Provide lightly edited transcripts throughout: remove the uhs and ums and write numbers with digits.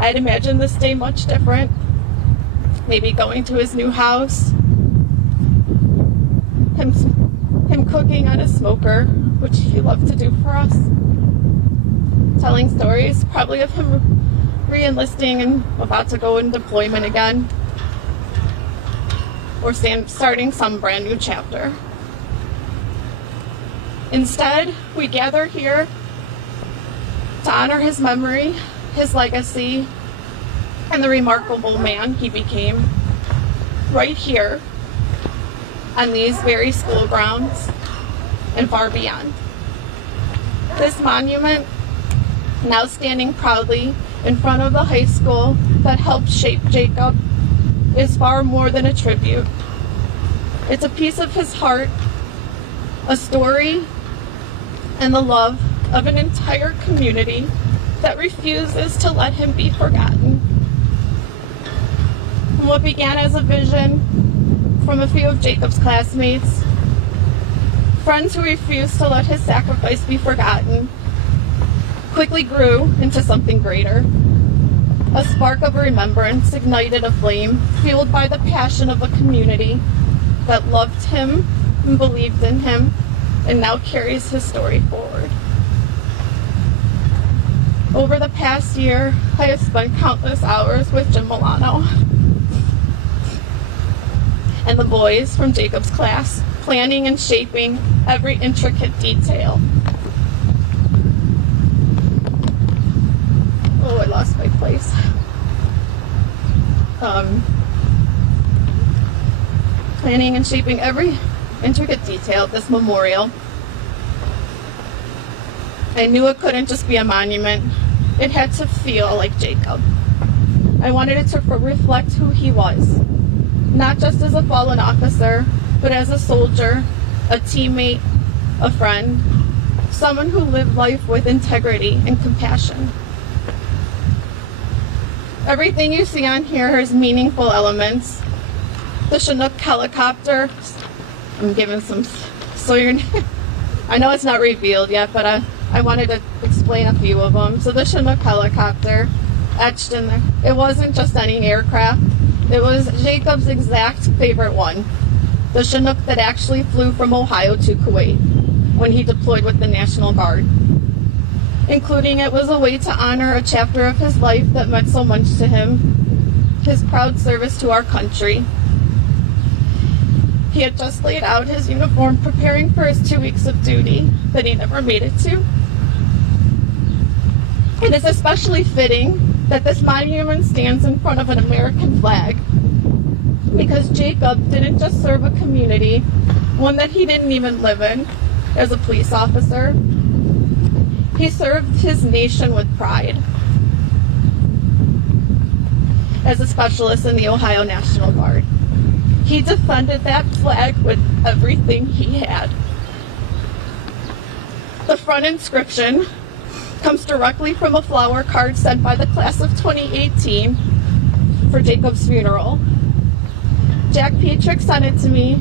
I'd imagine this day much different. Maybe going to his new house, him cooking on a smoker, which he loved to do for us, telling stories probably of him re-enlisting and about to go in deployment again, or starting some brand new chapter. Instead, we gather here to honor his memory, his legacy, and the remarkable man he became right here on these very school grounds and far beyond. This monument, now standing proudly in front of the high school that helped shape Jacob, is far more than a tribute. It's a piece of his heart, a story, and the love of an entire community that refuses to let him be forgotten. And what began as a vision from a few of Jacob's classmates, friends who refused to let his sacrifice be forgotten, quickly grew into something greater. A spark of remembrance ignited a flame fueled by the passion of a community that loved him and believed in him and now carries his story forward. Over the past year, I have spent countless hours with Jim Milano and the boys from Jacob's class, planning and shaping every intricate detail. Oh, I lost my place. Planning and shaping every intricate detail of this memorial. I knew it couldn't just be a monument. It had to feel like Jacob. I wanted it to reflect who he was, not just as a fallen officer, but as a soldier, a teammate, a friend, someone who lived life with integrity and compassion. Everything you see on here has meaningful elements. The Chinook helicopter, I'm giving some, so you're, I know it's not revealed yet, but I wanted to explain a few of them. So the Chinook helicopter, etched in there, it wasn't just any aircraft. It was Jacob's exact favorite one. The Chinook that actually flew from Ohio to Kuwait when he deployed with the National Guard. Including it was a way to honor a chapter of his life that meant so much to him, his proud service to our country. He had just laid out his uniform preparing for his 2 weeks of duty that he never made it to. It is especially fitting that this monument stands in front of an American flag, because Jacob didn't just serve a community, one that he didn't even live in, as a police officer. He served his nation with pride as a specialist in the Ohio National Guard. He defended that flag with everything he had. The front inscription comes directly from a flower card sent by the class of 2018 for Jacob's funeral. Jack Petrick sent it to me,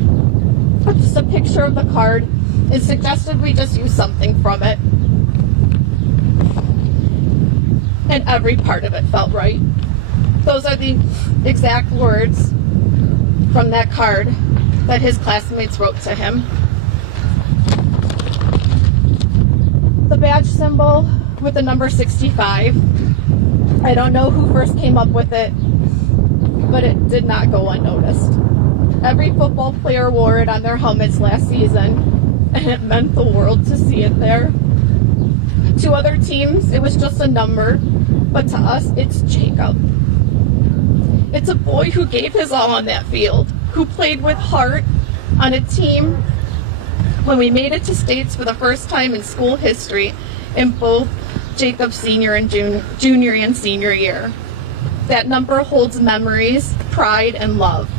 just a picture of the card, and suggested we just use something from it. And every part of it felt right. Those are the exact words from that card that his classmates wrote to him. The badge symbol with the number 65, I don't know who first came up with it, but it did not go unnoticed. Every football player wore it on their helmets last season, and it meant the world to see it there. To other teams, it was just a number, but to us, it's Jacob. It's a boy who gave his all on that field, who played with heart on a team when we made it to states for the first time in school history in both Jacob's junior and senior year. That number holds memories, pride, and love.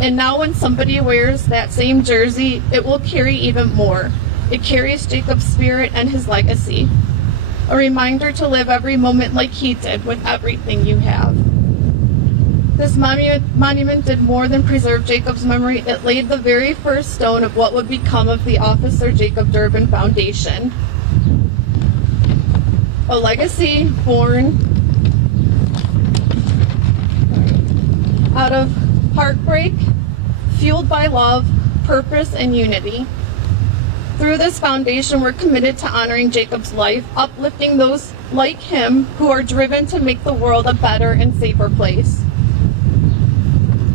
And now when somebody wears that same jersey, it will carry even more. It carries Jacob's spirit and his legacy. A reminder to live every moment like he did with everything you have. This monument did more than preserve Jacob's memory. It laid the very first stone of what would become of the Officer Jacob Derbin Foundation. A legacy born out of heartbreak, fueled by love, purpose, and unity. Through this foundation, we're committed to honoring Jacob's life, uplifting those like him who are driven to make the world a better and safer place.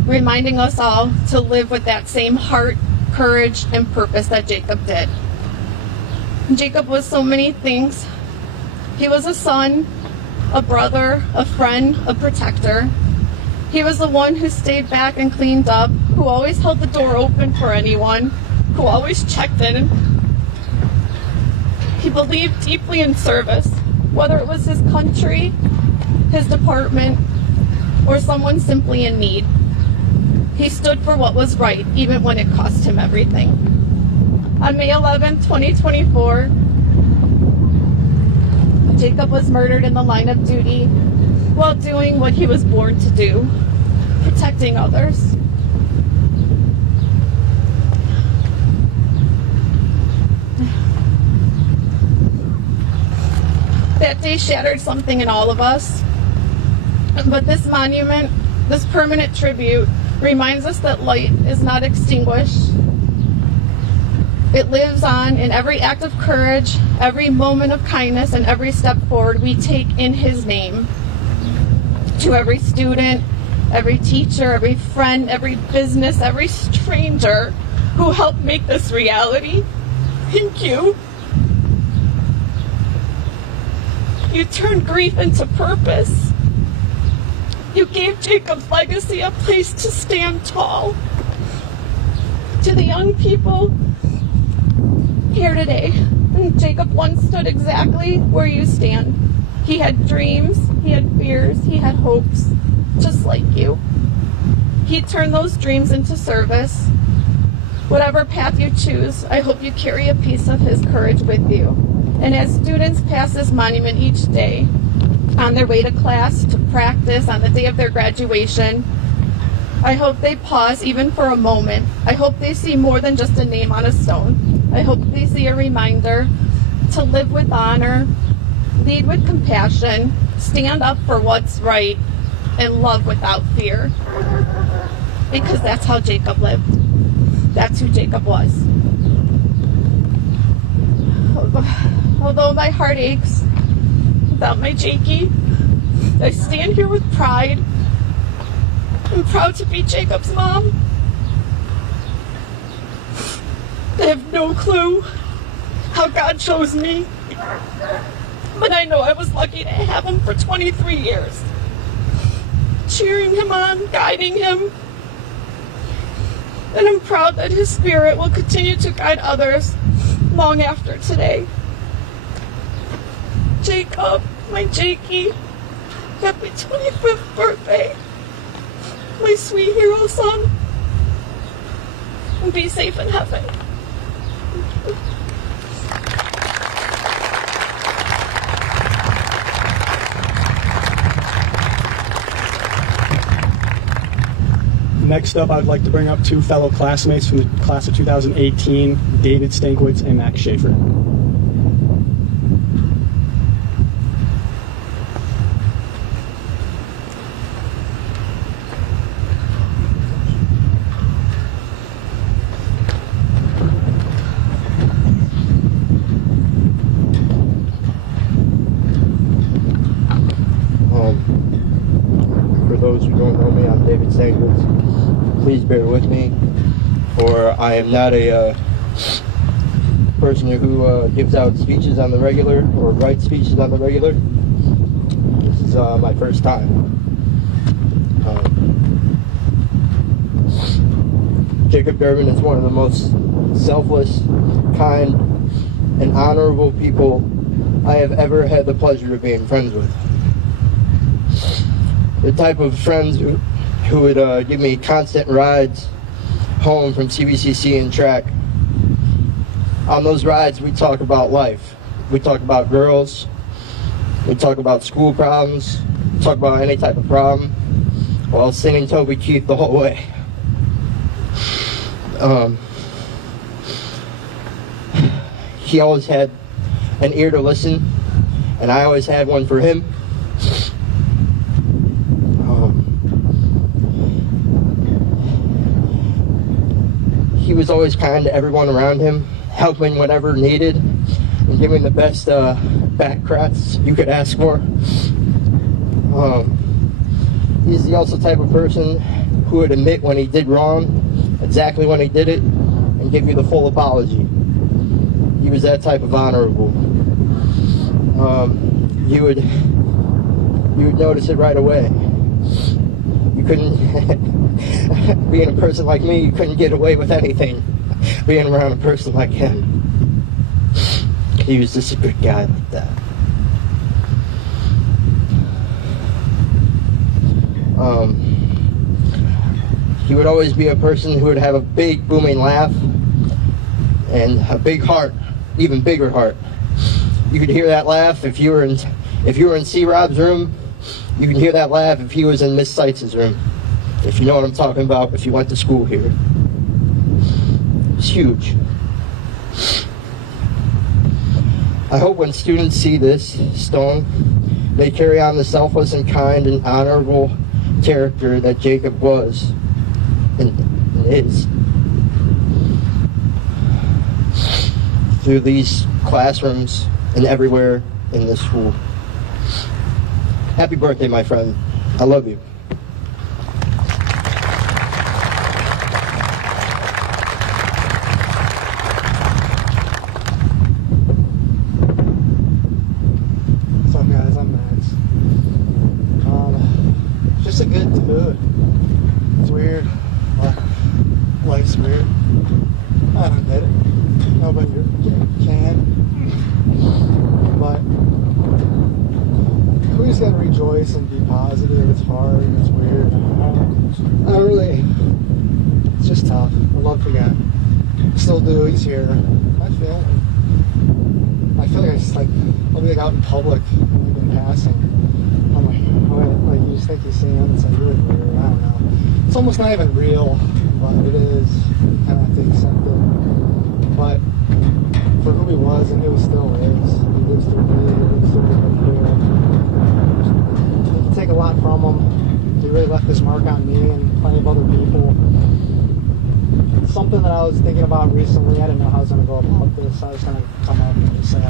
Reminding us all to live with that same heart, courage, and purpose that Jacob did. Jacob was so many things. He was a son, a brother, a friend, a protector. He was the one who stayed back and cleaned up, who always held the door open for anyone, who always checked in. He believed deeply in service, whether it was his country, his department, or someone simply in need. He stood for what was right, even when it cost him everything. On May 11, 2024, Jacob was murdered in the line of duty while doing what he was born to do, protecting others. That day shattered something in all of us, but this monument, this permanent tribute, reminds us that light is not extinguished. It lives on in every act of courage, every moment of kindness, and every step forward we take in his name. To every student, every teacher, every friend, every business, every stranger who helped make this reality, thank you. You turned grief into purpose. You gave Jacob's legacy a place to stand tall. To the young people here today, Jacob once stood exactly where you stand. He had dreams, he had fears, he had hopes, just like you. He turned those dreams into service. Whatever path you choose, I hope you carry a piece of his courage with you. And as students pass this monument each day, on their way to class, to practice, on the day of their graduation, I hope they pause even for a moment. I hope they see more than just a name on a stone. I hope they see a reminder to live with honor, lead with compassion, stand up for what's right, and love without fear. Because that's how Jacob lived. That's who Jacob was. Although my heart aches without my Jakey, I stand here with pride. I'm proud to be Jacob's mom. I have no clue how God chose me, but I know I was lucky to have him for 23 years, cheering him on, guiding him, and I'm proud that his spirit will continue to guide others long after today. Jacob, my Jakey, happy 25th birthday, my sweet hero son, and be safe in heaven. Next up, I would like to bring up two fellow classmates from the class of 2018, David Stankwitz and Max Schaefer. For those who don't know me, I'm David Stankwitz. Please bear with me, for I am not a person who gives out speeches on the regular or writes speeches on the regular. This is my first time. Jacob Derbin is one of the most selfless, kind, and honorable people I have ever had the pleasure of being friends with. The type of friends who would give me constant rides home from CBCC and track. On those rides, we talk about life. We talk about girls. We talk about school problems. We talk about any type of problem while singing Toby Keith the whole way. He always had an ear to listen, and I always had one for him. was always kind to everyone around him, helping whatever needed, and giving the best back crats you could ask for. He's the also type of person who would admit when he did wrong, exactly when he did it, and give you the full apology. He was that type of honorable. You would notice it right away. You couldn't, being a person like me, you couldn't get away with anything being around a person like him. He was just a good guy like that. He would always be a person who would have a big booming laugh and a big heart, even bigger heart. You could hear that laugh if you were in C-Rob's room. You can hear that laugh if he was in Miss Seitz's room. If you know what I'm talking about, if you went to school here. It's huge. I hope when students see this stone, they carry on the selfless and kind and honorable character that Jacob was and is through these classrooms and everywhere in this school. Happy birthday, my friend. I love you. What's up, guys? I'm Max. Just a good dude. It's weird. Life's weird. I don't get it. Nobody can. But we just gotta rejoice and be positive. It's hard and it's weird. I don't really. It's just tough. I love the guy. Still do. He's here. I feel like I just like I'll be like out in public and in passing. I'm like, oh, like you just think you see him. It's like really weird. I don't know. It's almost not even real, but it is. You kind of have to accept it. But for who he was and who he still is, he lives through me. He lives through me. You can take a lot from him. He really left this mark on me and plenty of other people. Something that I was thinking about recently, I didn't know how I was going to go about this. I was going to come up and just say,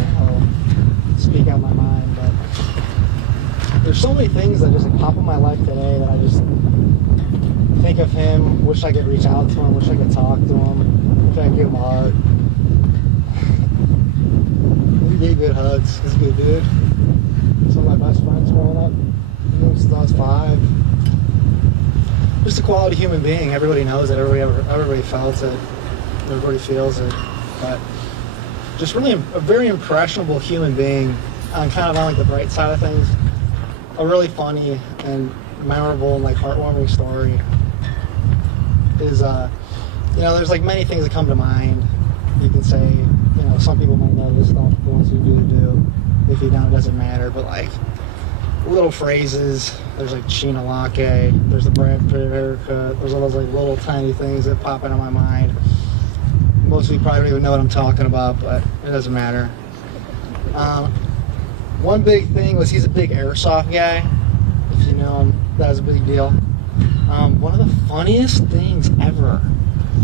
speak out my mind. But there's so many things that just pop in my life today that I just think of him, wish I could reach out to him, wish I could talk to him, wish I could give him a hug. He gave good hugs. He's a good dude. Some of my best friends growing up. Knew him since I was 5. Just a quality human being. Everybody knows it. Everybody felt it. Everybody feels it. But just really a very impressionable human being. On kind of on like the bright side of things. A really funny and memorable and like heartwarming story is there's like many things that come to mind. You can say, some people might know this stuff, the ones who do. If you don't, it doesn't matter. But like little phrases, there's like China Latte, there's the Brad Pitt haircut, there's all those like little tiny things that pop into my mind. Most of you probably don't even know what I'm talking about, but it doesn't matter. One big thing was he's a big airsoft guy. If you know him, that was a big deal. One of the funniest things ever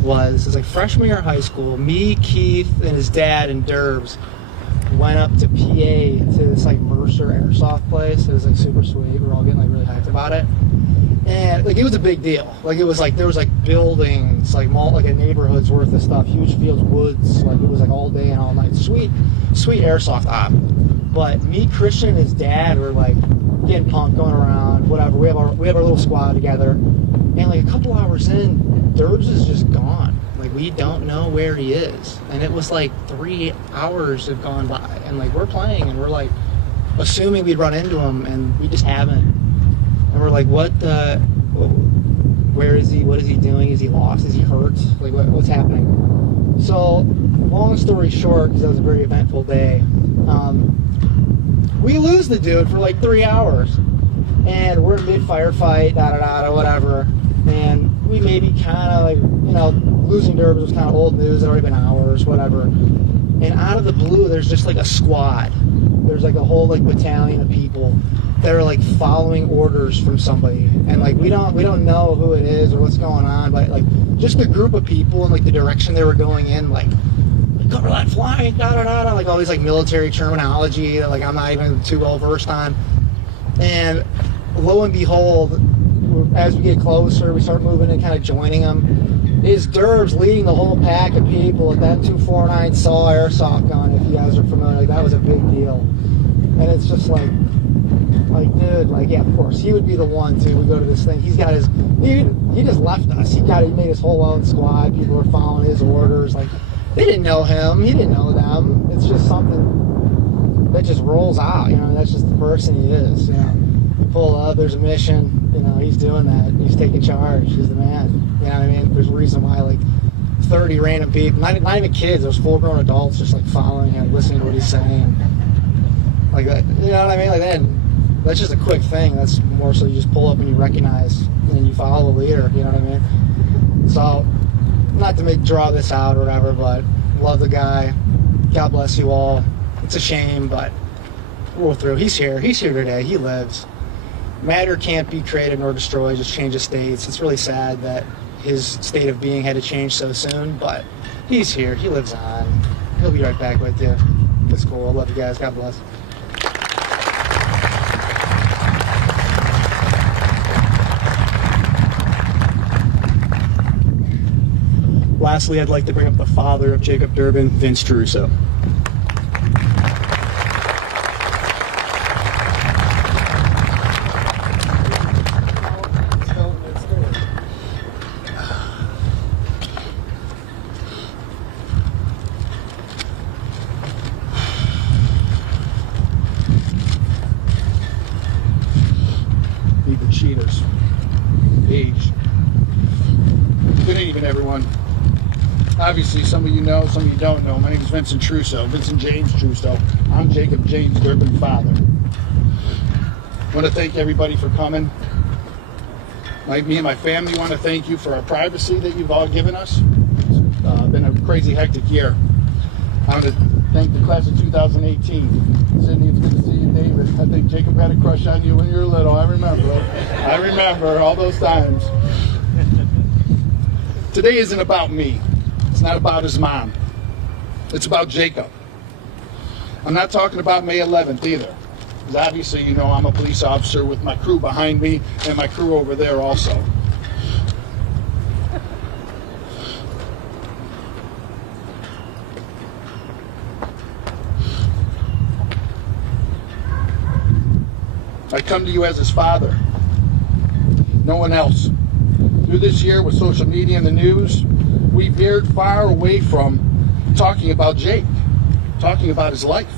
was like freshman year of high school, me, Keith, and his dad and Derbs went up to PA to this like Mercer airsoft place. It was like super sweet. We were all getting like really hyped about it. And like it was a big deal. Like it was like there was like buildings, like a neighborhood's worth of stuff, huge fields, woods. Like it was like all day and all night. Sweet airsoft op. But me, Christian, and his dad were like getting pumped, going around, whatever. We have our little squad together. And like a couple hours in, Derbs is just gone. Like we don't know where he is. And it was like 3 hours have gone by. And like we're playing and we're like assuming we'd run into him and we just haven't. And we're like, where is he? What is he doing? Is he lost? Is he hurt? Like what's happening? So long story short, because that was a very eventful day, we lose the dude for like 3 hours. And we're mid firefight, whatever. And we maybe kind of like, losing Derbs was kind of old news. It had already been hours, whatever. And out of the blue, there's just like a squad. There's like a whole like battalion of people. that are like following orders from somebody, and like we don't know who it is or what's going on, but like just the group of people and like the direction they were going in, like cover that flying, da da da da, like all these like military terminology that like I'm not even too well versed on. And lo and behold, as we get closer, we start moving and kind of joining them. Is Derbs leading the whole pack of people at that 249 SAW airsoft gun, if you guys are familiar. Like, that was a big deal. And it's just like, dude, like, yeah, of course, he would be the one to. We go to this thing. He's got his, he just left us. He made his whole own squad. People were following his orders. Like, they didn't know him. He didn't know them. It's just something that just rolls out, you know. That's just the person he is, you know. You pull up, there's a mission, you know, he's doing that. He's taking charge. He's the man. You know what I mean? There's a reason why, like, 30 random people, not even kids, those full-grown adults just, like, following him, listening to what he's saying. Like that, you know what I mean? Like, that's just a quick thing. That's more so you just pull up and you recognize and then you follow the leader, you know what I mean? So, not to draw this out or whatever, but love the guy. God bless you all. It's a shame, but we'll through. He's here today. He lives. Matter can't be created nor destroyed, just changes states. It's really sad that his state of being had to change so soon, but he's here. He lives on. He'll be right back with you. It's cool. I love you guys. God bless. Lastly, I'd like to bring up the father of Jacob Derbin, Vince Druso. Meet the cheaters. Age. Good evening, everyone. Obviously, some of you know, some of you don't know. My name is Vincent James Trusso. I'm Jacob James Derbin's father. I want to thank everybody for coming. Me and my family want to thank you for our privacy that you've all given us. It's been a crazy, hectic year. I want to thank the class of 2018. Sydney, it's good to see you, David. I think Jacob had a crush on you when you were little. I remember all those times. Today isn't about me. It's not about his mom. It's about Jacob. I'm not talking about May 11th either. Because obviously, you know, I'm a police officer with my crew behind me and my crew over there also. I come to you as his father. No one else. Through this year with social media and the news, we veered far away from talking about Jake, talking about his life.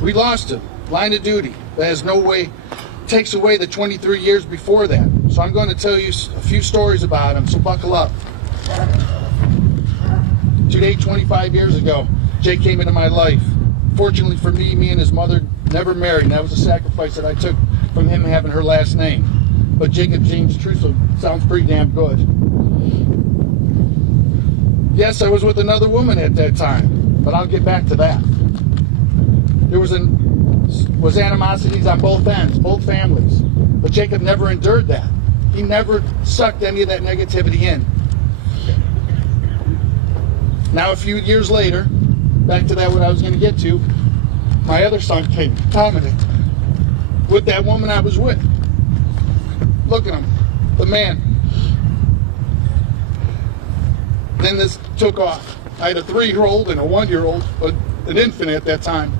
We lost him, line of duty. That has no way, takes away the 23 years before that. So I'm going to tell you a few stories about him, so buckle up. Today, 25 years ago, Jake came into my life. Fortunately for me and his mother never married, and that was a sacrifice that I took from him having her last name. But Jacob James Trusso sounds pretty damn good. Yes, I was with another woman at that time, but I'll get back to that. There was animosities on both ends, both families. But Jacob never endured that. He never sucked any of that negativity in. Now, a few years later, back to that what I was going to get to, my other son came, Dominic, with that woman I was with. Look at him, the man. Then this took off. I had a 3-year-old and a 1-year-old, but an infant at that time.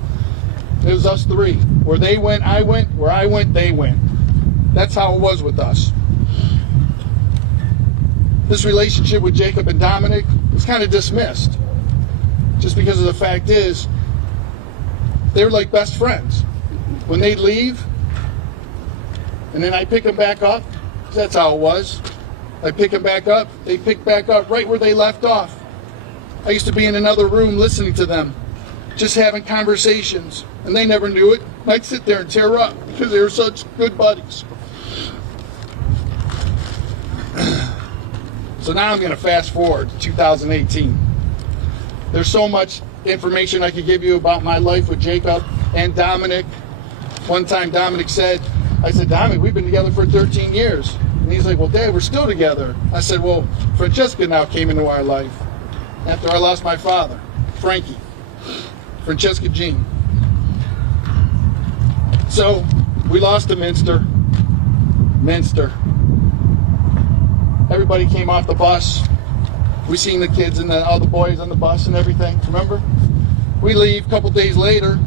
It was us three. Where they went, I went. Where I went, they went. That's how it was with us. This relationship with Jacob and Dominic was kind of dismissed. Just because of the fact is, they were like best friends. When they'd leave, and then I pick them back up, that's how it was. I pick them back up, they pick back up right where they left off. I used to be in another room listening to them, just having conversations, and they never knew it. I'd sit there and tear up because they were such good buddies. So now I'm going to fast forward to 2018. There's so much information I could give you about my life with Jacob and Dominic, One time Dominic said, I said, Dominic, we've been together for 13 years. And he's like, well, Dad, we're still together. I said, well, Francesca now came into our life after I lost my father, Frankie, Francesca Jean. So we lost to Minster. Everybody came off the bus. We seen the kids and all the boys on the bus and everything, remember? We leave a couple days later.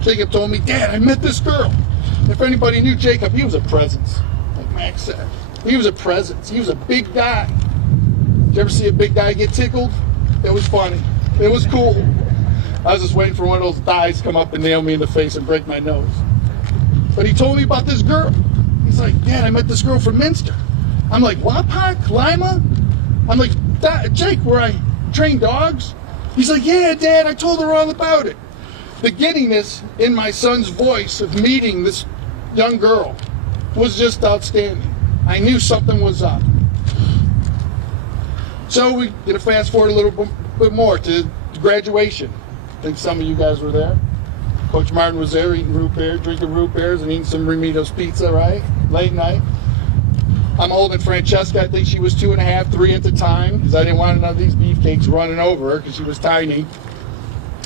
Jacob told me, Dad, I met this girl. If anybody knew Jacob, he was a presence, like Max said. He was a presence. He was a big guy. Did you ever see a big guy get tickled? It was funny. It was cool. I was just waiting for one of those guys to come up and nail me in the face and break my nose. But he told me about this girl. He's like, Dad, I met this girl from Minster. I'm like, Wapak, Lima? I'm like, Jake, where I train dogs? He's like, yeah, Dad, I told her all about it. The giddiness in my son's voice of meeting this young girl was just outstanding. I knew something was up. So we did a fast forward a little bit more to graduation. I think some of you guys were there. Coach Martin was there eating root beer, drinking root beers, and eating some Remito's pizza, right? Late night. I'm holding Francesca. I think she was 2.5, 3 at the time, because I didn't want none of these beefcakes running over her because she was tiny.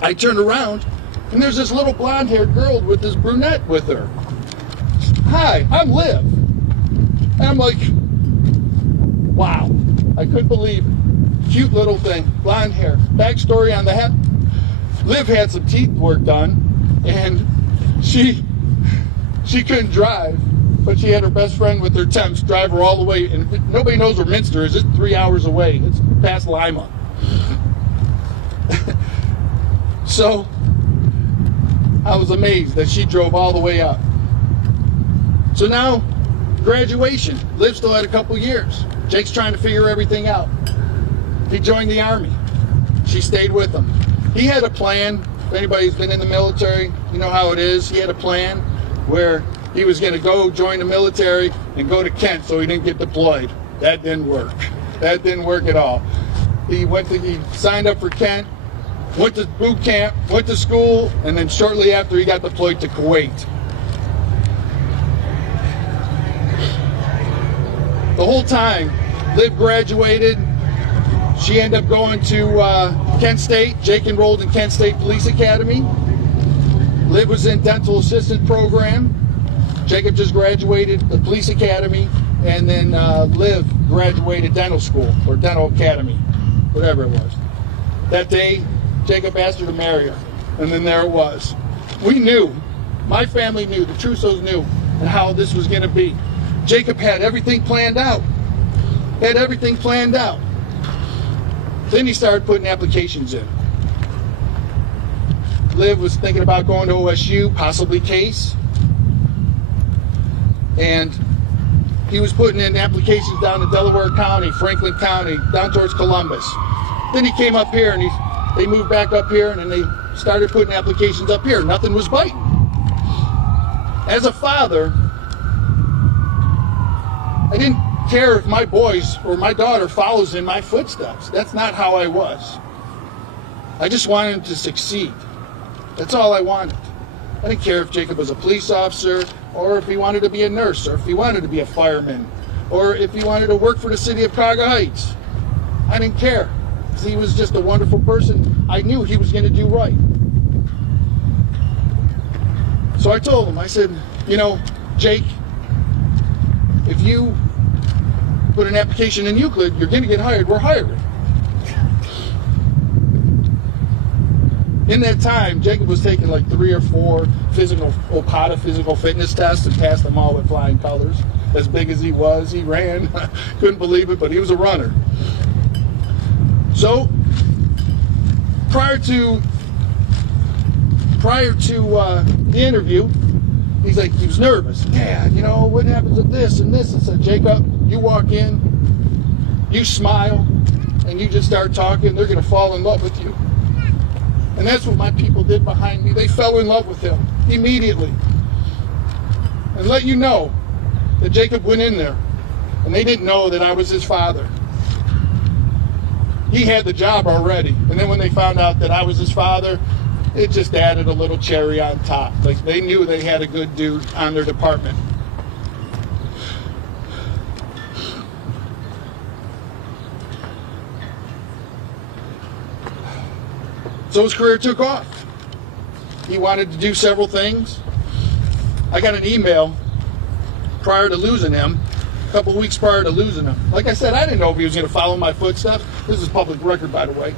I turned around, and there's this little blonde-haired girl with this brunette with her. Hi, I'm Liv. And I'm like, wow. I couldn't believe it. Cute little thing, blonde hair. Backstory on that, Liv had some teeth work done, and she couldn't drive, but she had her best friend with her temps drive her all the way, and nobody knows where Minster is. It's 3 hours away. It's past Lima. So I was amazed that she drove all the way up. So now, graduation. Liv still had a couple years. Jake's trying to figure everything out. He joined the Army. She stayed with him. He had a plan. If anybody's been in the military, you know how it is. He had a plan where he was going to go join the military and go to Kent so he didn't get deployed. That didn't work. That didn't work at all. He signed up for Kent, went to boot camp, went to school, and then shortly after he got deployed to Kuwait. The whole time, Liv graduated. She ended up going to Kent State. Jake enrolled in Kent State Police Academy. Liv was in dental assistant program. Jacob just graduated the police academy, and then Liv graduated dental school or dental academy, whatever it was. That day, Jacob asked her to marry her, and then there it was. We knew, my family knew, the Trussos knew, and how this was going to be. Jacob had everything planned out. Had everything planned out. Then he started putting applications in. Liv was thinking about going to OSU, possibly Case. And he was putting in applications down to Delaware County, Franklin County, down towards Columbus. Then he came up here, and they moved back up here, and then they started putting applications up here. Nothing was biting. As a father, I didn't care if my boys or my daughter follows in my footsteps. That's not how I was. I just wanted him to succeed. That's all I wanted. I didn't care if Jacob was a police officer, or if he wanted to be a nurse, or if he wanted to be a fireman, or if he wanted to work for the city of Cuyahoga Heights. I didn't care. He was just a wonderful person. I knew he was going to do right. So I told him, I said, you know, Jake, if you put an application in Euclid, you're going to get hired. We're hiring. In that time, Jacob was taking like 3 or 4 OPATA physical fitness tests and passed them all with flying colors. As big as he was, he ran. Couldn't believe it, but he was a runner. So, prior to the interview, he's like, he was nervous. Yeah, you know, what happens with this and this? I said, Jacob, you walk in, you smile, and you just start talking. They're going to fall in love with you. And that's what my people did behind me. They fell in love with him immediately. And let you know that Jacob went in there, and they didn't know that I was his father. He had the job already. And then when they found out that I was his father, it just added a little cherry on top. Like, they knew they had a good dude on their department. So his career took off. He wanted to do several things. I got an email prior to losing him, a couple weeks prior to losing him. Like I said, I didn't know if he was going to follow my footsteps. This is public record, by the way.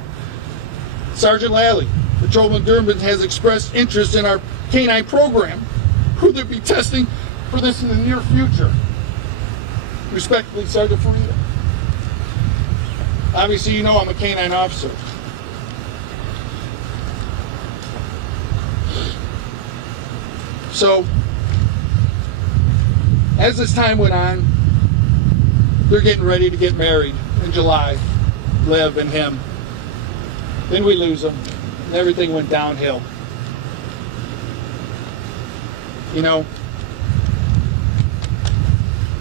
Sergeant Lally, Patrolman Derbin has expressed interest in our canine program. Will there be testing for this in the near future? Respectfully, Sergeant Farida. Obviously, you know I'm a canine officer. So, as this time went on, they're getting ready to get married in July, Liv and him. Then we lose them, and everything went downhill. You know,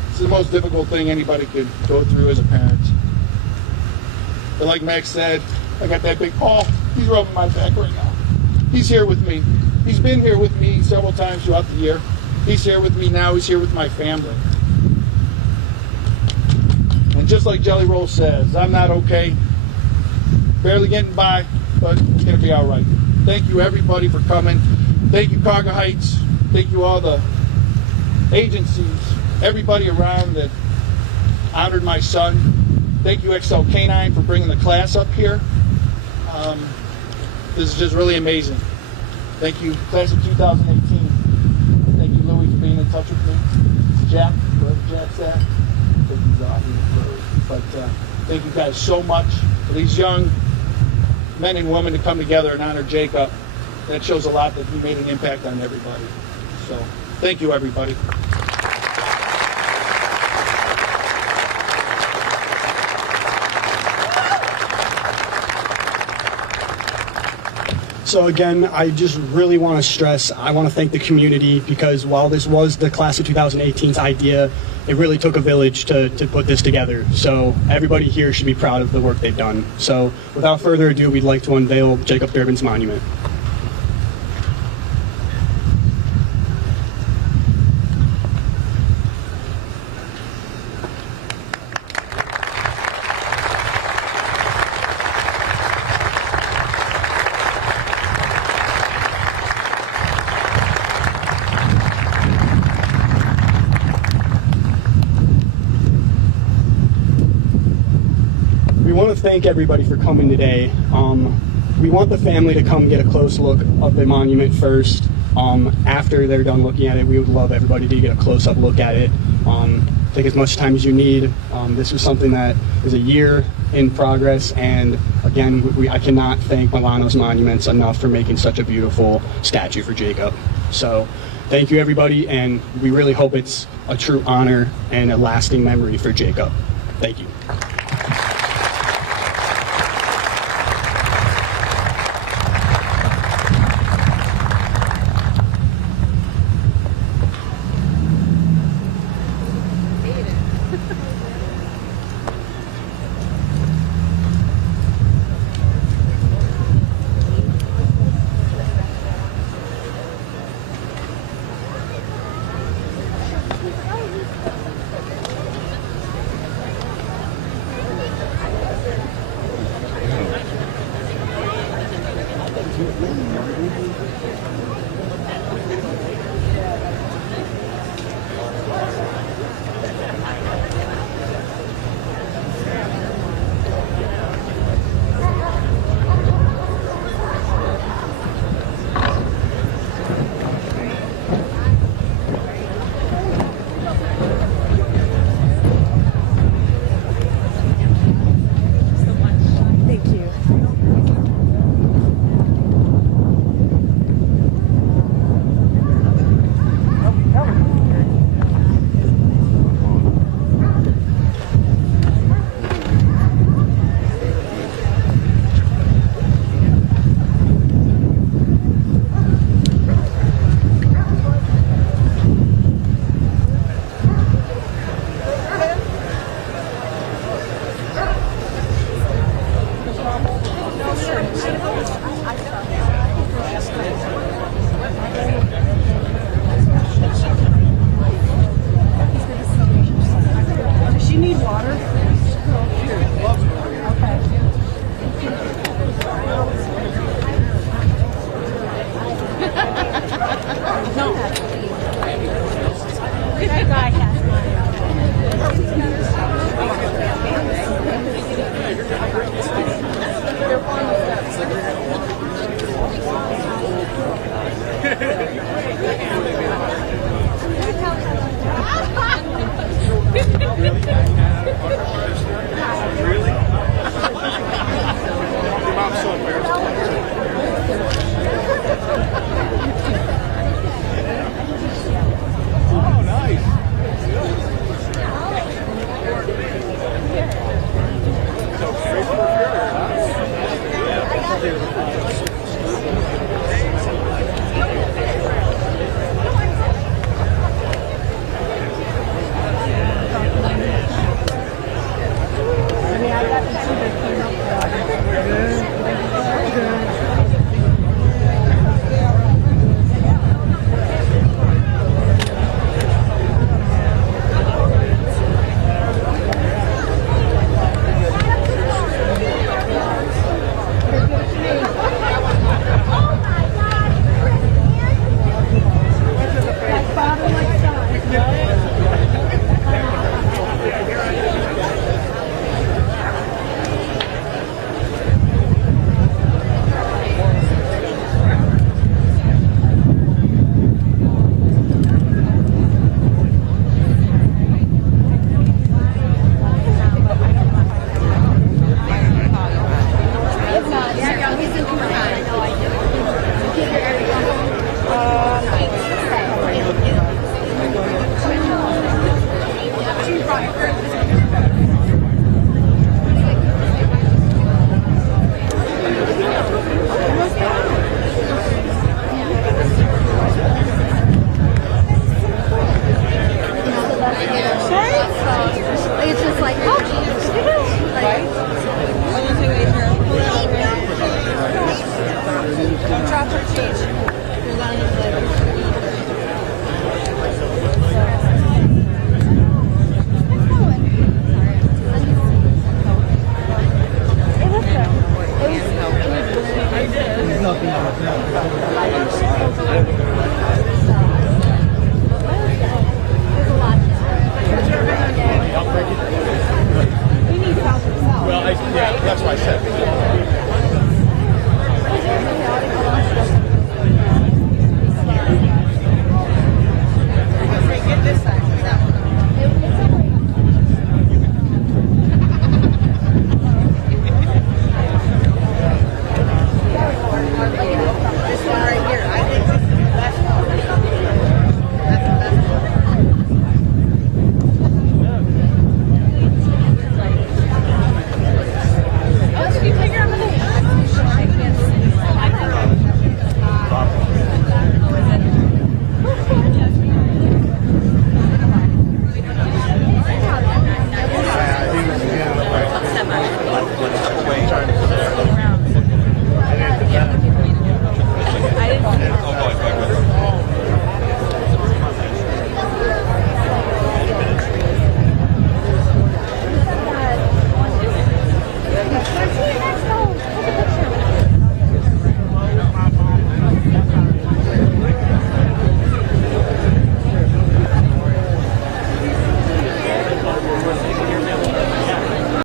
it's the most difficult thing anybody could go through as a parent. But like Max said, I got that big Paul. He's rubbing my back right now. He's here with me. He's been here with me several times throughout the year. He's here with me now. He's here with my family. And just like Jelly Roll says, I'm not okay. Barely getting by, but it's going to be all right. Thank you, everybody, for coming. Thank you, Cargo Heights. Thank you, all the agencies, everybody around that honored my son. Thank you, XL Canine, for bringing the class up here. This is just really amazing. Thank you, class of 2018. Thank you, Louie, for being in touch with me. Jack, wherever Jack's at. I think he's out here. But thank you guys so much for these young men and women to come together and honor Jacob. That shows a lot that he made an impact on everybody. So, thank you, everybody. So again, I just really want to stress, I want to thank the community, because while this was the class of 2018's idea, it really took a village to put this together. So everybody here should be proud of the work they've done. So without further ado, we'd like to unveil Jacob Derbin's monument. We want to thank everybody for coming today. We want the family to come get a close look of the monument first. After they're done looking at it, we would love everybody to get a close-up look at it. Take as much time as you need. This was something that is a year in progress, and again, I cannot thank Milano's Monuments enough for making such a beautiful statue for Jacob. So thank you, everybody, and we really hope it's a true honor and a lasting memory for Jacob. Thank you. guy